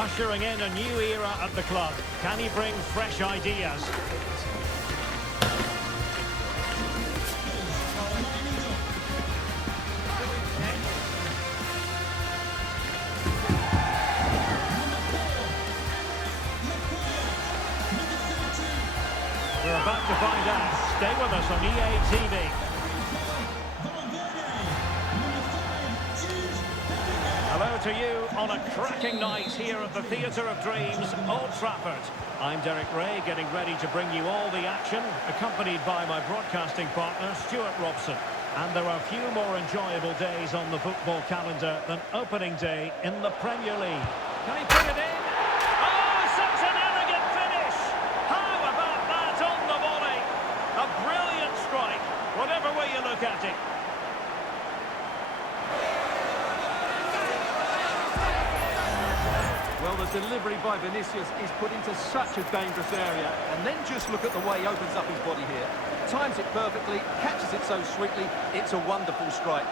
ushering in a new era at the club. Can he bring fresh ideas? We're about to find out. Stay with us on EA TV. Hello to you on a cracking night here at the Theatre of Dreams, Old Trafford. I'm Derek Ray, getting ready to bring you all the action, accompanied by my broadcasting partner, Stuart Robson. And there are few more enjoyable days on the football calendar than opening day in the Premier League. Can he put it in? Oh, such an elegant finish! How about that on the volley? A brilliant strike, whatever way you look at it. Well, the delivery by Vinicius is put into such a dangerous area, and then just look at the way he opens up his body here. Times it perfectly, catches it so sweetly, it's a wonderful strike.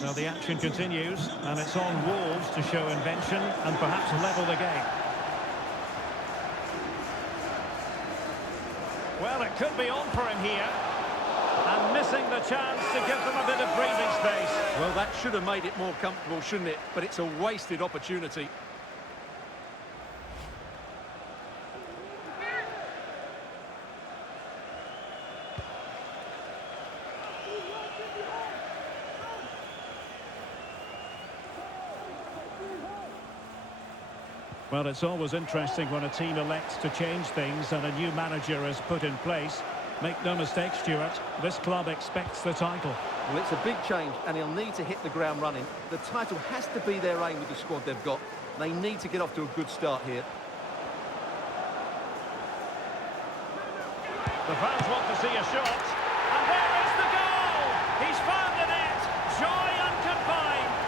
Well, the action continues, and it's on Wolves to show invention and perhaps level the game. Well, it could be on for him here. And missing the chance to give them a bit of breathing space. Well, that should have made it more comfortable, shouldn't it? But it's a wasted opportunity. Well, it's always interesting when a team elects to change things and a new manager is put in place. Make no mistake, Stuart, this club expects the title. Well, it's a big change, and he'll need to hit the ground running. The title has to be their aim with the squad they've got. They need to get off to a good start here. The fans want to see a shot. And there is the goal! He's found the net! Joy unconfined!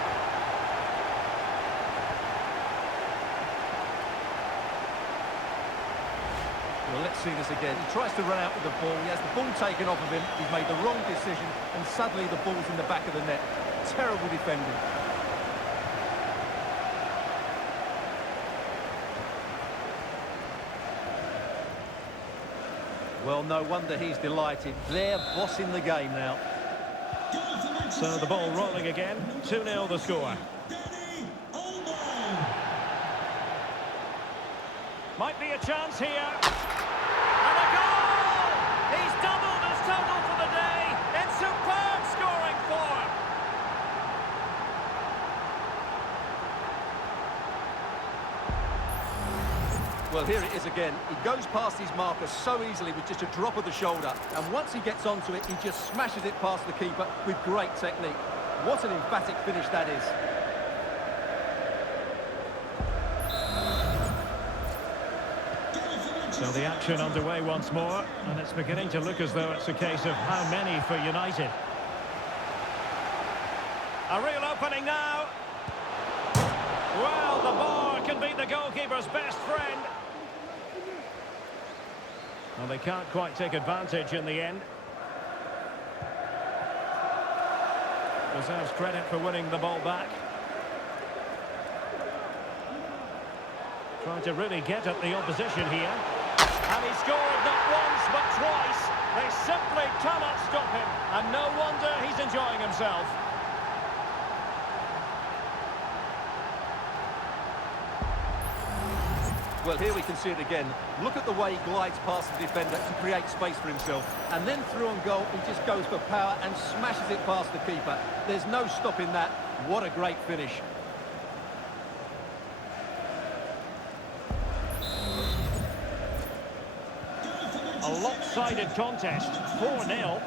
Well, let's see this again. He tries to run out with the ball. He has the ball taken off of him. He's made the wrong decision, and suddenly the ball's in the back of the net. Terrible defending. Well, no wonder he's delighted. They're bossing the game now. So the ball rolling again. 2-0 the score. Might be a chance here. And a goal! He's doubled his total for the day in superb scoring form. Well, here it is again. He goes past his marker so easily with just a drop of the shoulder. And once he gets onto it, he just smashes it past the keeper with great technique. What an emphatic finish that is. So the action underway once more, and it's beginning to look as though it's a case of how many for United. A real opening now. Well, the bar can be the goalkeeper's best friend. Well, they can't quite take advantage in the end. Deserves credit for winning the ball back. Trying to really get at the opposition here. And he scored not once but twice. They simply cannot stop him. And no wonder he's enjoying himself. Well, here we can see it again. Look at the way he glides past the defender to create space for himself. And then through on goal, he just goes for power and smashes it past the keeper. There's no stopping that. What a great finish. A lopsided contest, 4-0.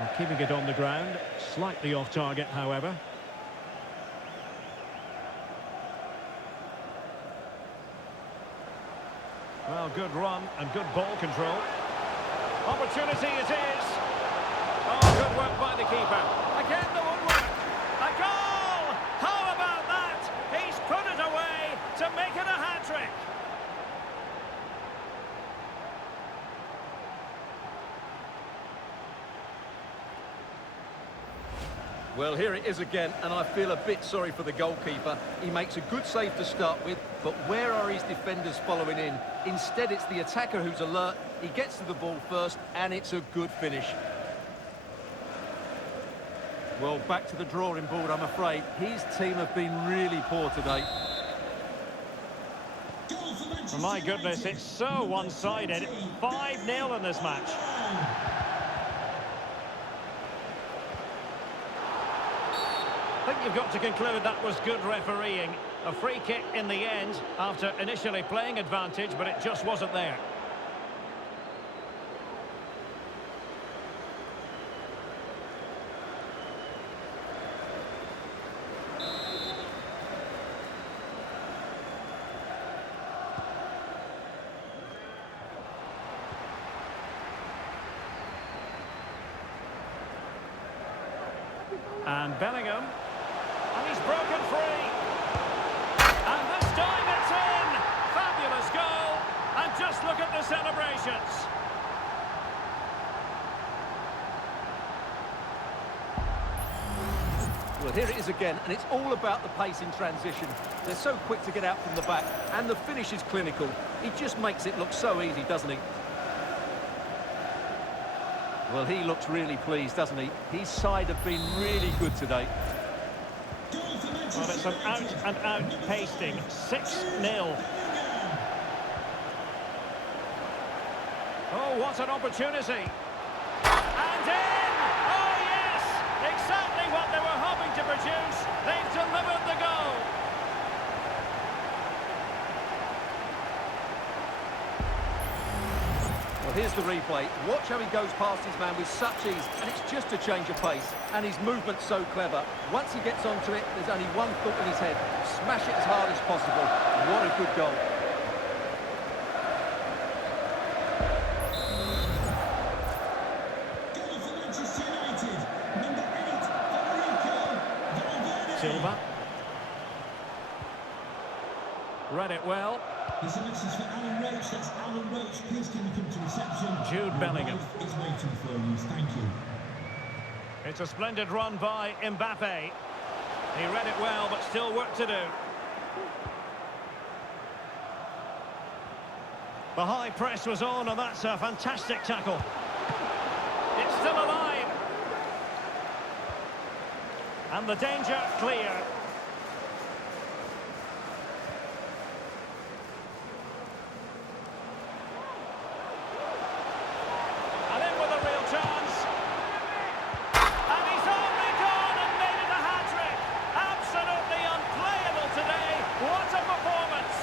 Well, keeping it on the ground, slightly off target, however. Well, good run and good ball control. Opportunity it is. Oh, good work by the keeper. Again, the woodwork. A goal! How about that? He's put it away to make it a hat-trick. Well, here it is again, and I feel a bit sorry for the goalkeeper. He makes a good save to start with, but where are his defenders following in? Instead, it's the attacker who's alert. He gets to the ball first, and it's a good finish. Well, back to the drawing board, I'm afraid. His team have been really poor today. Oh, my goodness, it's so one-sided. 5-0 in this match. I think you've got to conclude that was good refereeing. A free kick in the end after initially playing advantage, but it just wasn't there. And Bellingham. And he's broken free. And this time it's in. Fabulous goal. And just look at the celebrations. Well, here it is again, and it's all about the pace in transition. They're so quick to get out from the back, and the finish is clinical. He just makes it look so easy, doesn't he? Well, he looks really pleased, doesn't he? His side have been really good today. Well, it's an out-and-out pasting. 6-0. Oh, what an opportunity. And in! Oh, yes! Exactly what they were hoping to produce. They've delivered the goal. Well, here's the replay. Watch how he goes past his man with such ease, and it's just a change of pace. And his movement's so clever. Once he gets onto it, there's only one thought in his head. Smash it as hard as possible. What a good goal. Goal for Manchester United. Number 8, Federico Valverde. Silva. Read it well. The selections for Alan Roach. That's Alan Roach. Please can you come to reception? Jude Bellingham. It's waiting for you. Thank you. It's a splendid run by Mbappe. He read it well, but still work to do. The high press was on, and that's a fantastic tackle. It's still alive. And the danger clear. And in with a real chance. And he's only gone and made it a hat-trick. Absolutely unplayable today. What a performance.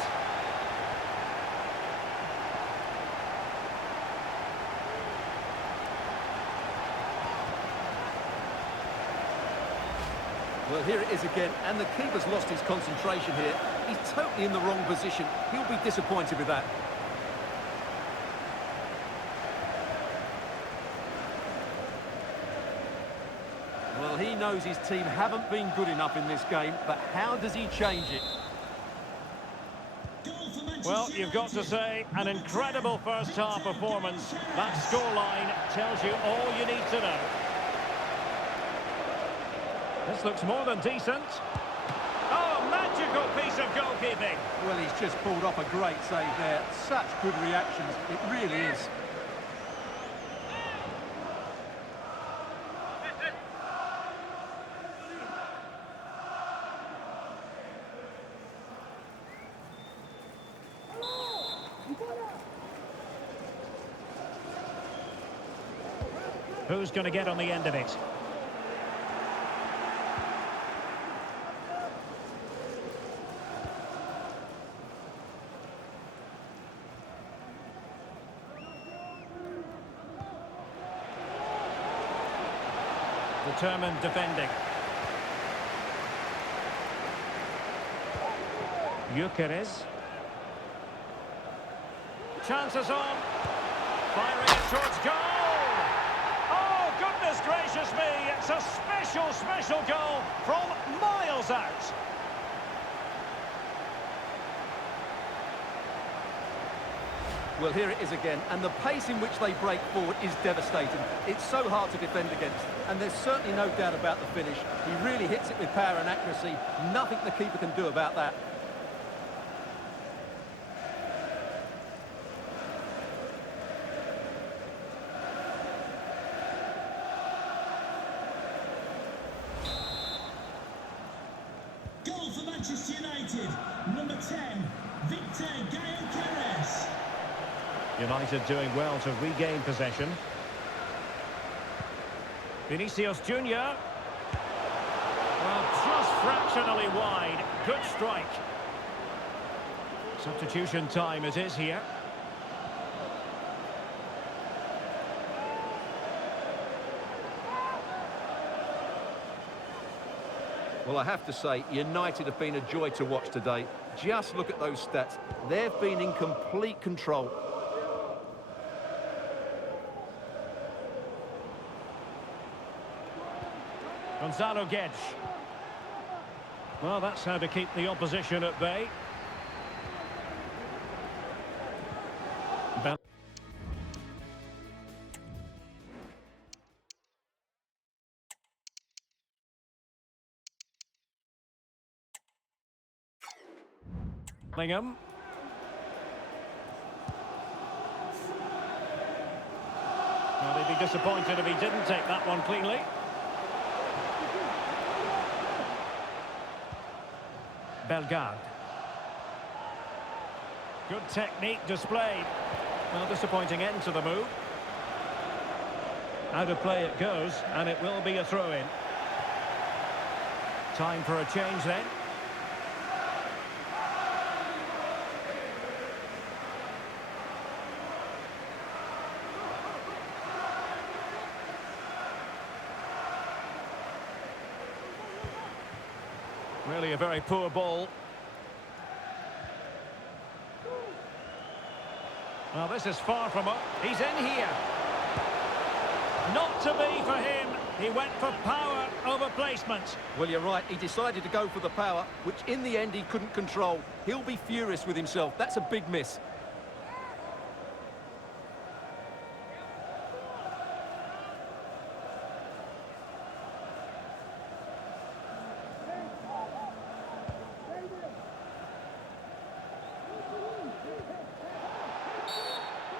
Well, here it is again, and the keeper's lost his concentration here. He's totally in the wrong position. He'll be disappointed with that. Well, he knows his team haven't been good enough in this game, but how does he change it? Goal for Manchester Well, you've got to say, an incredible first-half performance. That scoreline tells you all you need to know. This looks more than decent. Oh, magical piece of goalkeeping. Well, he's just pulled off a great save there. Such good reactions, it really is. Who's going to get on the end of it? Determined defending. Gyökeres. Chances on. Firing it towards goal. Oh, goodness gracious me. It's a special, special goal from miles out. Well, here it is again, and the pace in which they break forward is devastating. It's so hard to defend against, and there's certainly no doubt about the finish. He really hits it with power and accuracy. Nothing the keeper can do about that. Goal for Manchester United, number 10, Victor Gyökeres. United doing well to regain possession. Vinicius Junior. Well, just fractionally wide. Good strike. Substitution time it is here. Well, I have to say, United have been a joy to watch today. Just look at those stats. They've been in complete control. Gonzalo Guedes. Well, that's how to keep the opposition at bay. Bellingham. Well, he'd be disappointed if he didn't take that one cleanly. Bellegarde. Good technique displayed. Well, disappointing end to the move. Out of play it goes, and it will be a throw-in. Time for a change then. Really a very poor ball. Well, this is far from up. He's in here. Not to be for him. He went for power over placement. Well, you're right. He decided to go for the power, which in the end he couldn't control. He'll be furious with himself. That's a big miss.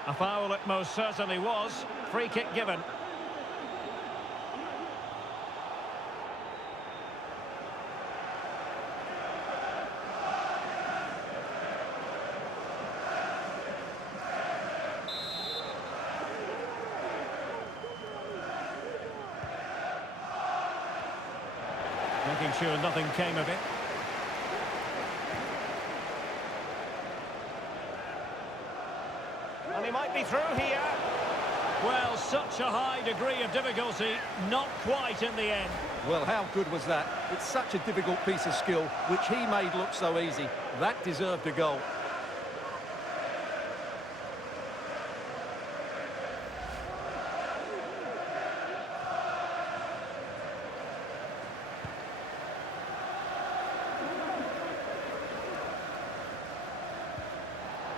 A foul it most certainly was. Free kick given. Making sure nothing came of it. And he might be through here. Well, such a high degree of difficulty, not quite in the end. Well, how good was that? It's such a difficult piece of skill, which he made look so easy. That deserved a goal.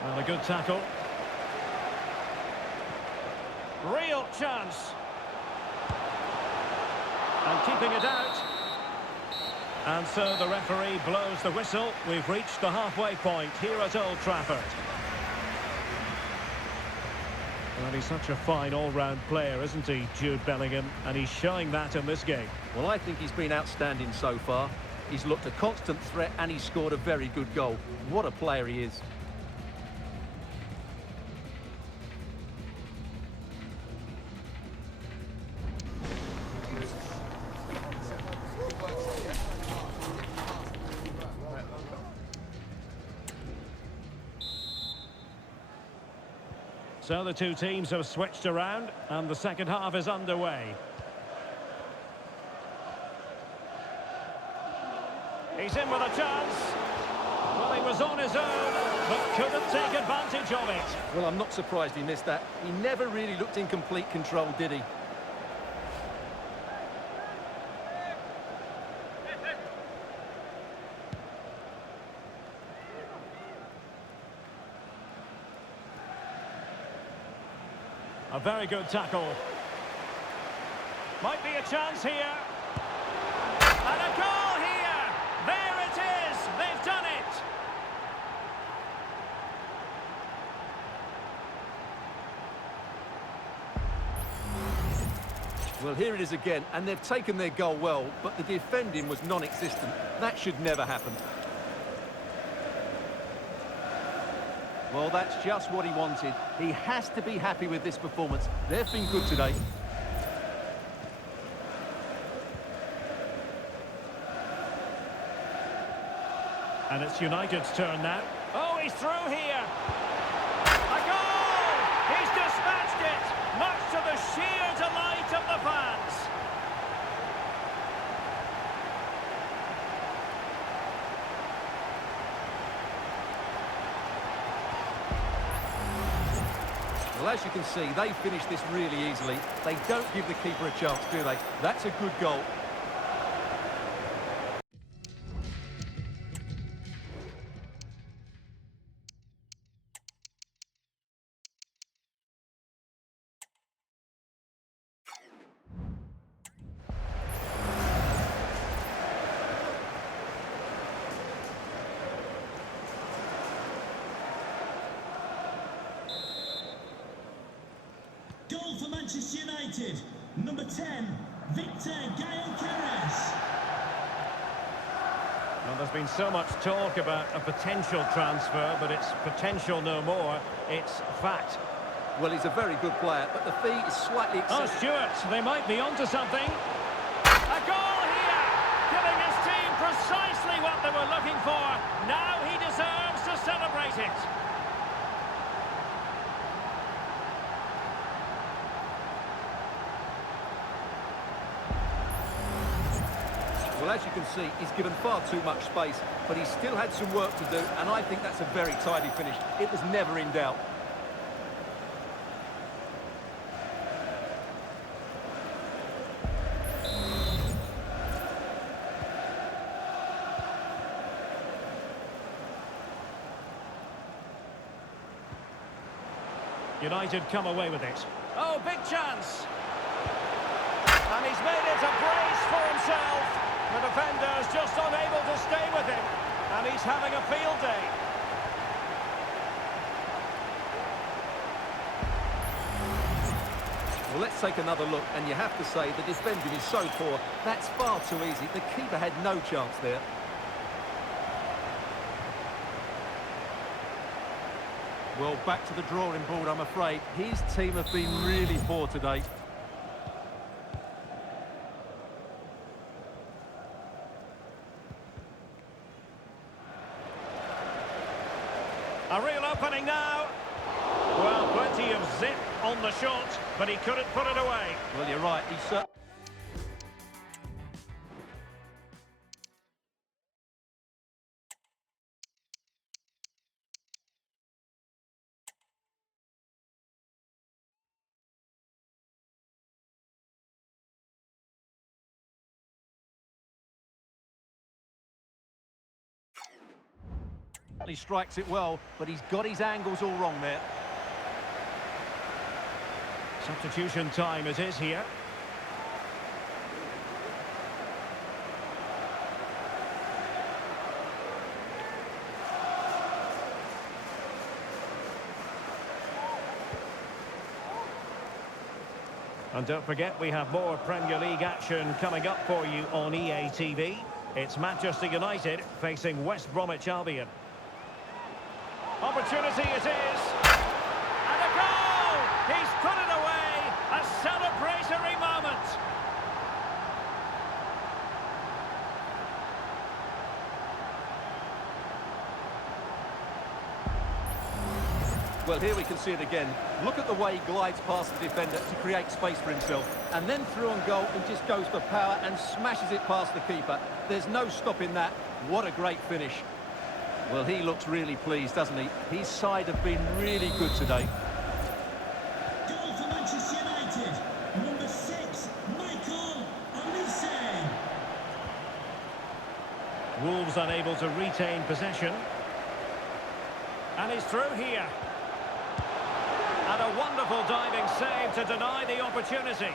Well, a good tackle. Real chance. And keeping it out. And so the referee blows the whistle. We've reached the halfway point here at Old Trafford. Well, he's such a fine all-round player, isn't he, Jude Bellingham? And he's showing that in this game. Well, I think he's been outstanding so far. He's looked a constant threat and he's scored a very good goal. What a player he is. So the two teams have switched around and the second half is underway. He's in with a chance. Well, he was on his own. but couldn't take advantage of it. Well, I'm not surprised he missed that. He never really looked in complete control, did he? A very good tackle. Might be a chance here. And a goal here! There it is! They've done it! Well, here it is again, and they've taken their goal well, but the defending was non-existent. That should never happen. Well, that's just what he wanted. He has to be happy with this performance. They've been good today. And it's United's turn now. Oh, he's through here! A goal! He's dispatched it! Much to the sheer delight of the fans! Well, as you can see, they finished this really easily. They don't give the keeper a chance, do they? That's a good goal. Goal for Manchester United. Number 10, Victor Gyökeres. Well, there's been so much talk about a potential transfer, but it's potential no more. It's fact. Well, he's a very good player, but the fee is slightly Oh, excessive. Stuart, they might be onto something. A goal here! Giving his team precisely what they were looking for. Now he deserves to celebrate it. Well, as you can see, he's given far too much space, but he still had some work to do, and I think that's a very tidy finish. It was never in doubt. United come away with it. Oh, big chance! And he's made it a brace for himself. The defender's just unable to stay with him. And he's having a field day. Well, let's take another look, and you have to say the defending is so poor. That's far too easy. The keeper had no chance there. Well, back to the drawing board, I'm afraid. His team have been really poor today. A real opening now. Well, plenty of zip on the shot, but he couldn't put it away. Well, you're right. He's certainly... He strikes it well, but he's got his angles all wrong there. Substitution time it is here. And don't forget, we have more Premier League action coming up for you on EA TV. It's Manchester United facing West Bromwich Albion. Opportunity it is. And a goal! He's put it away. A celebratory moment. Well, here we can see it again. Look at the way he glides past the defender to create space for himself. And then through on goal, he just goes for power and smashes it past the keeper. There's no stopping that. What a great finish. Well, he looks really pleased, doesn't he? His side have been really good today. Goal for Manchester United. Number 6, Michael Olise. Wolves unable to retain possession. And he's through here. And a wonderful diving save to deny the opportunity.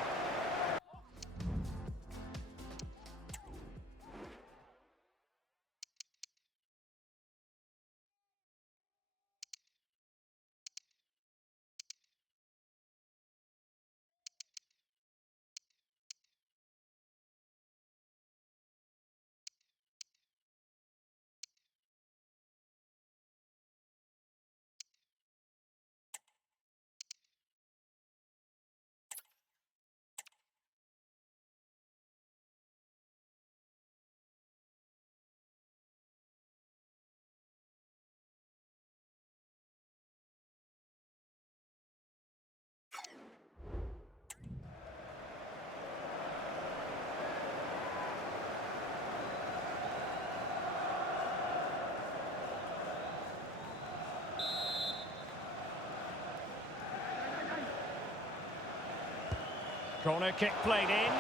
Corner kick played in.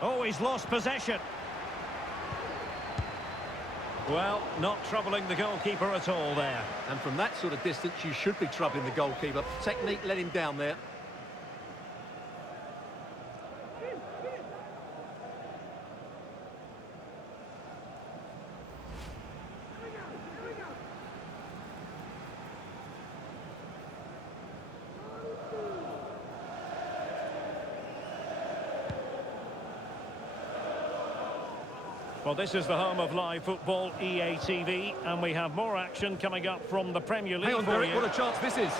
Oh, he's lost possession. Well, not troubling the goalkeeper at all there. And from that sort of distance, you should be troubling the goalkeeper. Technique let him down there. Well, this is the home of live football, EA TV, and we have more action coming up from the Premier League. Hang on, for Derek, you. what a chance this is.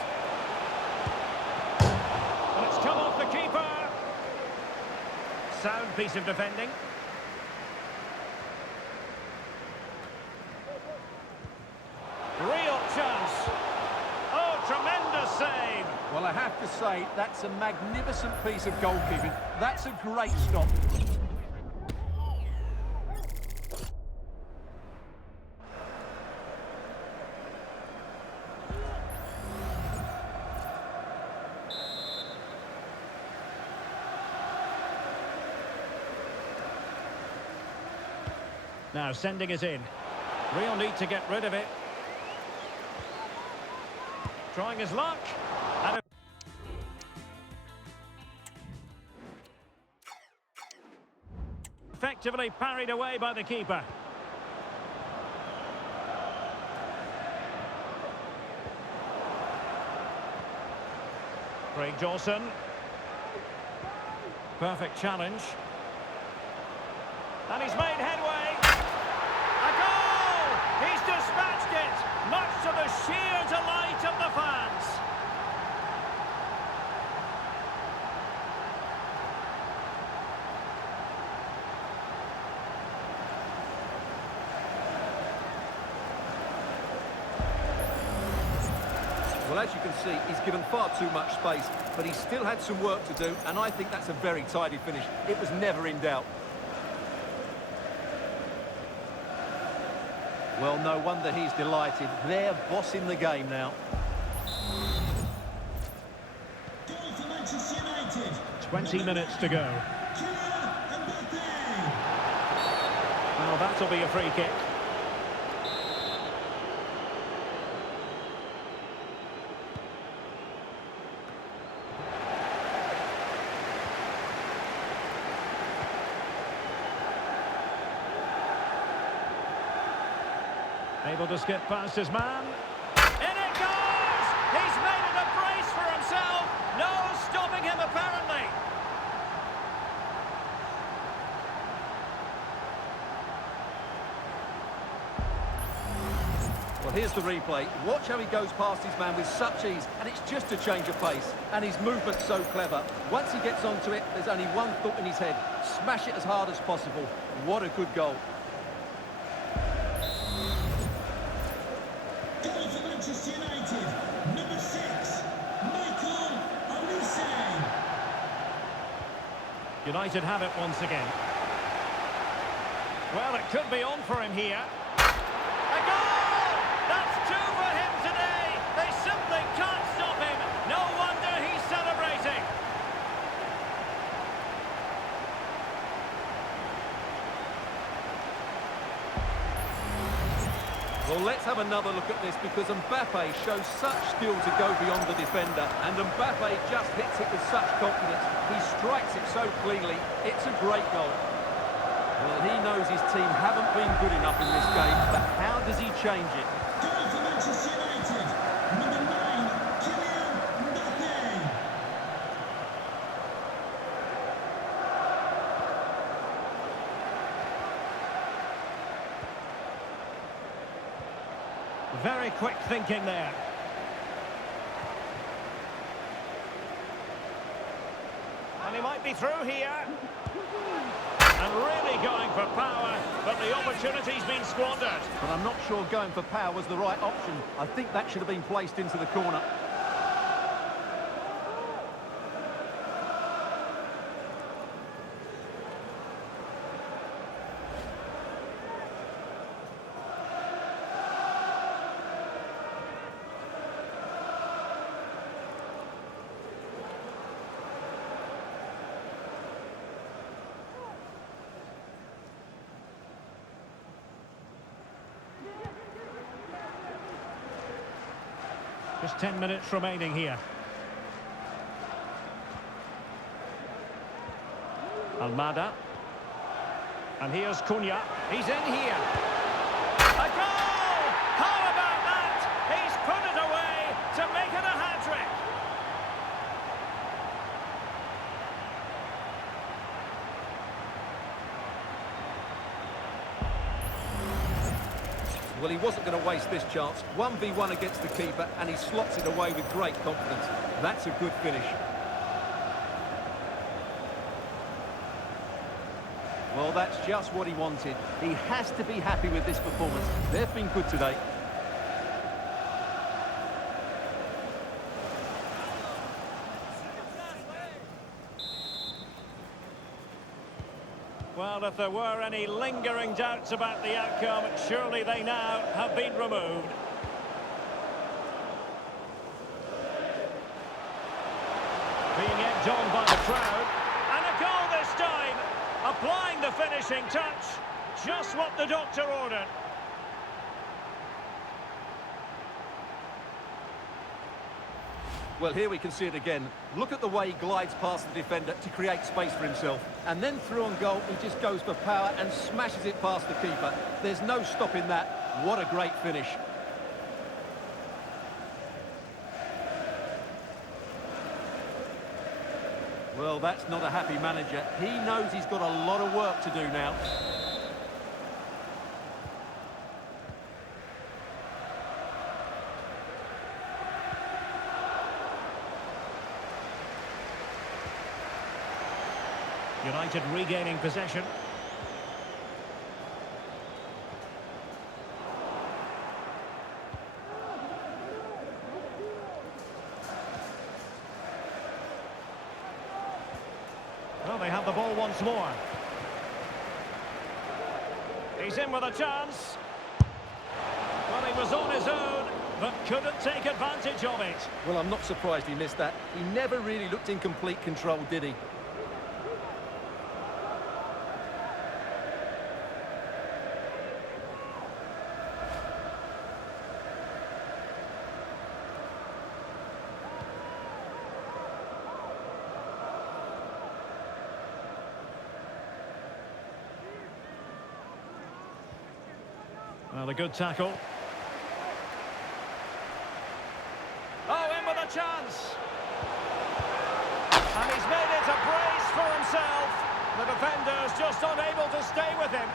And it's come off the keeper. Sound piece of defending. Real chance. Oh, tremendous save. Well, I have to say, that's a magnificent piece of goalkeeping. That's a great stop. Now sending it in. Real need to get rid of it. Trying his luck. And effectively parried away by the keeper. Craig Dawson. Perfect challenge. And he's made headway. A goal! He's dispatched it, much to the sheer delight of the fans. Well, as you can see, he's given far too much space, but he still had some work to do, and I think that's a very tidy finish. It was never in doubt. Well, no wonder he's delighted. They're bossing the game now. Goal for Manchester United. 20 minutes to go. Kylian Mbappe. Well, that'll be a free kick. Able to skip past his man. In it goes! He's made it a brace for himself. No stopping him, apparently. Well, here's the replay. Watch how he goes past his man with such ease, and it's just a change of pace. And his movement's so clever. Once he gets onto it, there's only one thought in his head. Smash it as hard as possible. What a good goal. Goal for Manchester United. Number 6, Michael Olise. United have it once again. Well, it could be on for him here. A goal! That's two for him today. They simply can't stop him. No wonder he's celebrating. Well, let's have another look at this because Mbappe shows such skill to go beyond the defender, and Mbappe just hits it with such confidence. He strikes it so cleanly. It's a great goal. Well, he knows his team haven't been good enough in this game, but how does he change it? Goal for Manchester United. Number 9, Kylian Mbappe. Very quick thinking there. And he might be through here. And really going for power, but the opportunity's been squandered. But I'm not sure going for power was the right option. I think that should have been placed into the corner. Just 10 minutes remaining here. Almada. And here's Cunha. He's in here. A goal! How about that? He's put it away to make it a hat-trick. Well, he wasn't going to waste this chance. 1v1 against the keeper, and he slots it away with great confidence. That's a good finish. Well, that's just what he wanted. He has to be happy with this performance. They've been good today. Well, if there were any lingering doubts about the outcome, surely they now have been removed. Being egged on by the crowd. And a goal this time. Applying the finishing touch. Just what the doctor ordered. Well, here we can see it again. Look at the way he glides past the defender to create space for himself. And then through on goal, he just goes for power and smashes it past the keeper. There's no stopping that. What a great finish. Well, that's not a happy manager. He knows he's got a lot of work to do now. United regaining possession. Well, they have the ball once more. He's in with a chance. Well, he was on his own, but couldn't take advantage of it. Well, I'm not surprised he missed that. He never really looked in complete control, did he? Well, a good tackle. Oh, in with a chance. And he's made it a brace for himself. The defender's just unable to stay with him.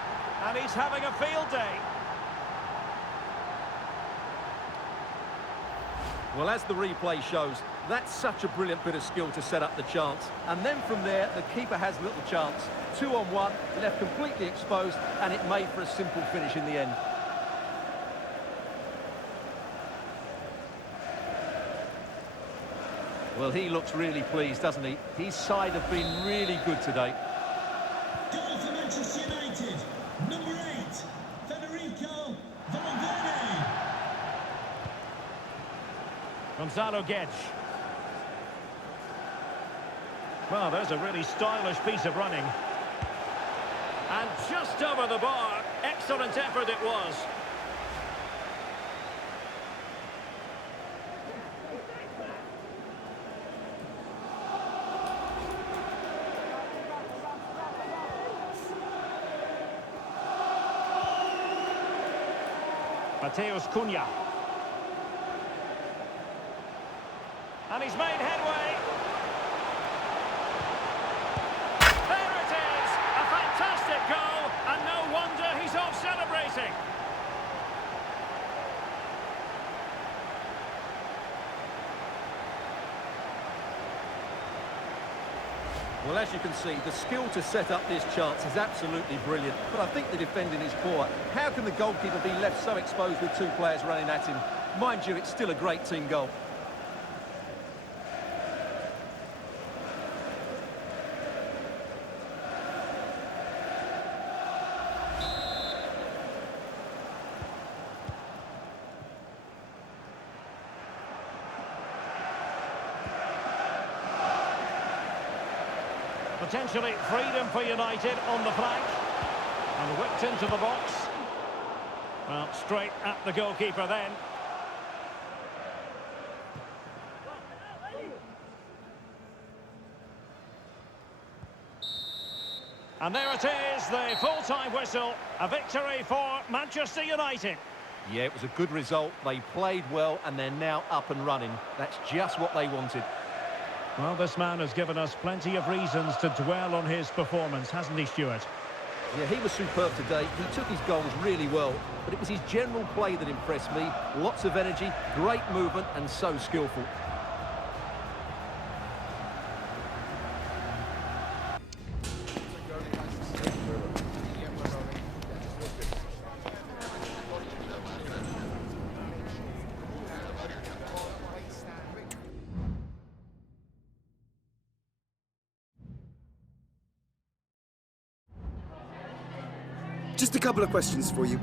And he's having a field day. Well, as the replay shows, that's such a brilliant bit of skill to set up the chance. And then from there, the keeper has little chance. 2-on-1, left completely exposed, and it made for a simple finish in the end. Well, he looks really pleased, doesn't he? His side have been really good today. Goal for Manchester United. Number 8, Federico Valverde. Gonzalo Guedes. Well, there's a really stylish piece of running. And just over the bar. Excellent effort it was. Mateus Cunha. And he's made headway. There it is! A fantastic goal, and no wonder he's off celebrating. Well, as you can see, the skill to set up this chance is absolutely brilliant, but I think the defending is poor. How can the goalkeeper be left so exposed with two players running at him? Mind you, it's still a great team goal. Potentially freedom for United on the flank. And whipped into the box. Well, straight at the goalkeeper then. And there it is, the full-time whistle. A victory for Manchester United. Yeah, it was a good result. They played well and they're now up and running. That's just what they wanted. Well, this man has given us plenty of reasons to dwell on his performance, hasn't he, Stuart? Yeah, he was superb today. He took his goals really well, but it was his general play that impressed me. Lots of energy, great movement, and so skillful. Just a couple of questions for you.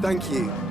Thank you.